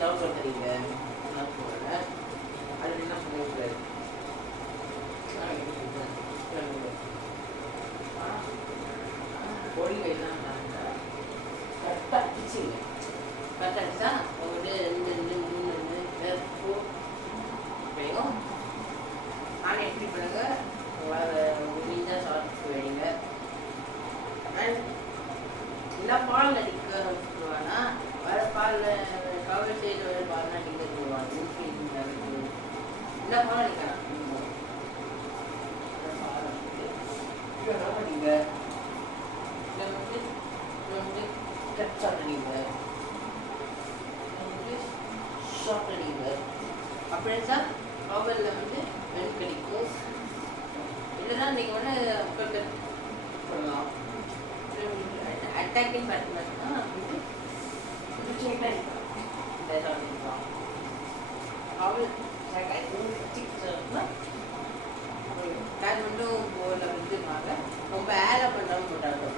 love பண்ணுறீங்க love போகல அது என்ன பண்ணக்கூடாது கோழி கையெல்லாம் கரெக்டாக அடிச்சிங்க கரெக்டாக அடிச்சா ஒரு 2 3 நெருப்பு வேணும் நானே எப்படி பண்ணுங்க நீட்டாக சாப்பிட்டு வேணுங்க எல்லா பால் அடிக்க சொல்லுவானா வர பாலில் கவர் சைடு வர பால் அடிக்க சொல்லுவாங்க எல்லா பால் அடிக்கலாம் நீங்கள் ஷார்ட் அடிங்க அப்படியே சார் கவரில் வந்து வெளுக்கடிக்கும் இல்லைன்னா நீங்கள் வந்து பண்ணலாம் அட்டாக்கிங் பார்த்தீங்கன்னா வந்து இந்த சாப்பிட்டுக்கலாம் கவல் அது மட்டும் போல வந்து ரொம்ப ஏழை பண்ணாமல் போட்டாங்க